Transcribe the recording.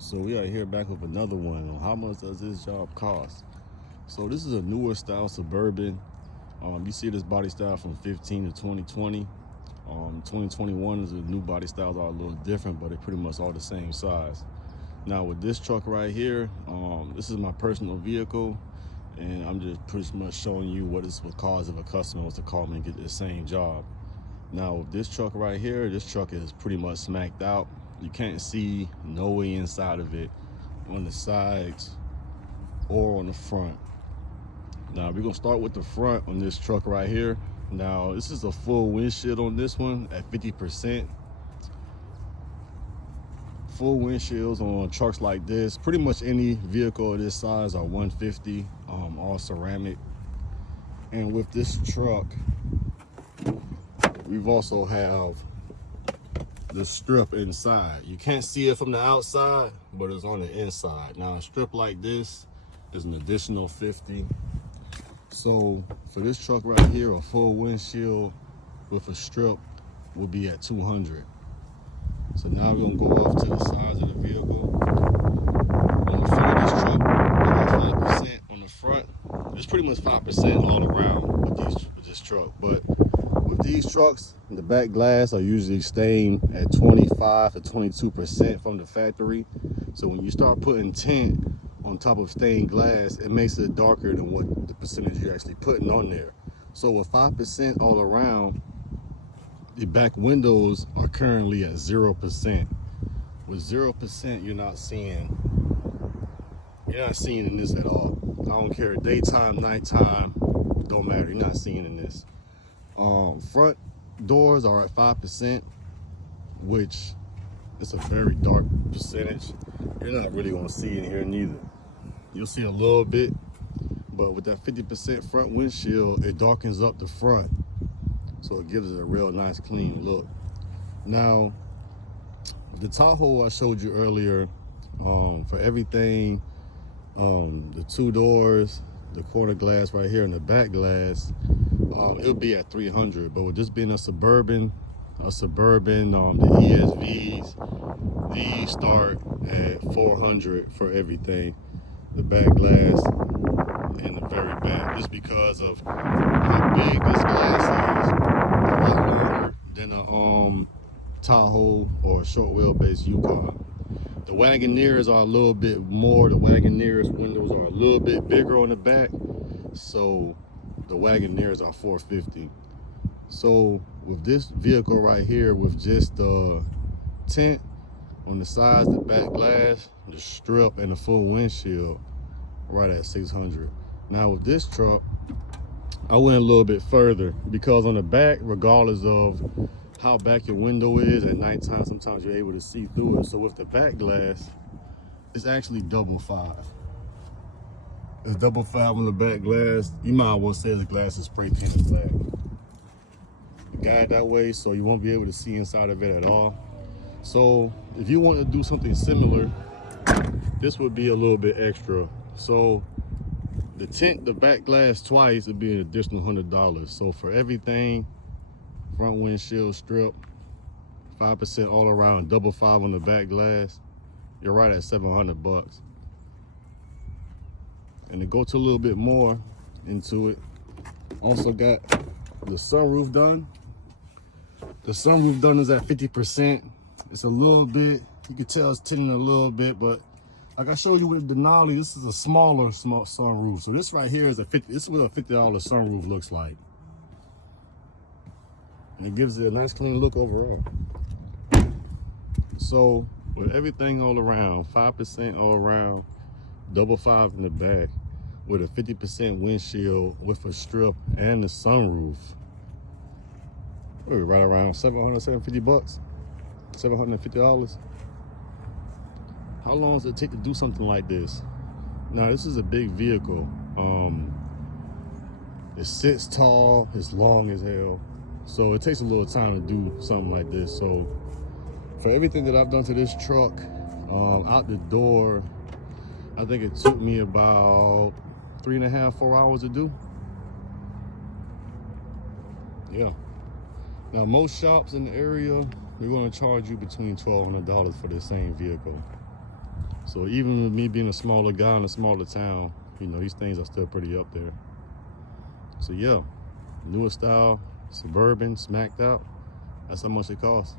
So we are here back with another one on how much does this job cost. So this is a newer style Suburban. You see this body style from 15 to 2020. 2021 is a new body styles are a little different, but they pretty much all the same size. Now with this truck right here, this is my personal vehicle, and I'm just pretty much showing you what this would cause if a customer was to call me and get the same job. Now with this truck right here, this truck is pretty much smacked out. You can't see no way inside of it on the sides or on the front. Now we're gonna start with the front on this truck right here. Now this is a full windshield on this one at 50%. Full windshields on trucks like this, pretty much any vehicle of this size are 150, all ceramic. And with this truck, we've also have the strip inside. You can't see it from the outside, but it's on the inside. Now a strip like this is an additional 50. So for this truck right here, a full windshield with a strip will be at 200. So now we're gonna go off to the sides of the vehicle. On the front of this truck, we got 5% on the front. It's pretty much 5% all around with this truck. But with these trucks, the back glass are usually staying at 25 to 22% from the factory. So when you start putting tint on top of stained glass, it makes it darker than what the percentage you're actually putting on there. So with 5% all around, the back windows are currently at 0%. With 0%, you're not seeing in this at all. I don't care, daytime, nighttime, don't matter. You're not seeing in this. Front doors are at 5%, which is a very dark percentage. You're not really gonna see in here neither. You'll see a little bit, but with that 50% front windshield, it darkens up the front. So it gives it a real nice clean look. Now, the Tahoe I showed you earlier, for everything, the two doors, the corner glass right here and the back glass, it'll be at 300. But with this being a Suburban, the ESVs, these start at 400 for everything. The back glass and the very back, just because of how big this glass is. A lot longer than a Tahoe or a short wheelbase Yukon. The Wagoneers are a little bit more. The Wagoneers windows are a little bit bigger on the back, so the Wagoneers are 450. So with this vehicle right here, with just the tint on the sides, the back glass, the strip, and the full windshield, right at 600. Now with this truck, I went a little bit further, because on the back, regardless of how back your window is at nighttime, sometimes you're able to see through it. So with the back glass, it's actually double 5. It's double 5 on the back glass. You might as well say the glass is spray painted black. Guide that way so you won't be able to see inside of it at all. So if you want to do something similar, this would be a little bit extra. So the tint the back glass twice would be an additional $100. So for everything, front windshield strip, 5% all around, double 5 on the back glass, you're right at 700 bucks. And to go to a little bit more into it, also got the sunroof done. The sunroof done is at 50%. It's a little bit, you can tell it's tinting a little bit, but like I showed you with the Denali, this is a smaller sunroof. So this right here is this is what a $50 sunroof looks like. And it gives it a nice clean look overall. So with everything all around, 5% all around, double 5 in the back, with a 50% windshield, with a strip and the sunroof, we're right around 750 bucks, $750. How long does it take to do something like this? Now this is a big vehicle. It sits tall, it's long as hell. So it takes a little time to do something like this. So for everything that I've done to this truck, out the door, I think it took me about 3.5, 4 hours to do. Yeah. Now most shops in the area, they're gonna charge you between $1,200 for the same vehicle. So even with me being a smaller guy in a smaller town, you know, these things are still pretty up there. So yeah, newer style, Suburban, smacked out. That's how much it costs.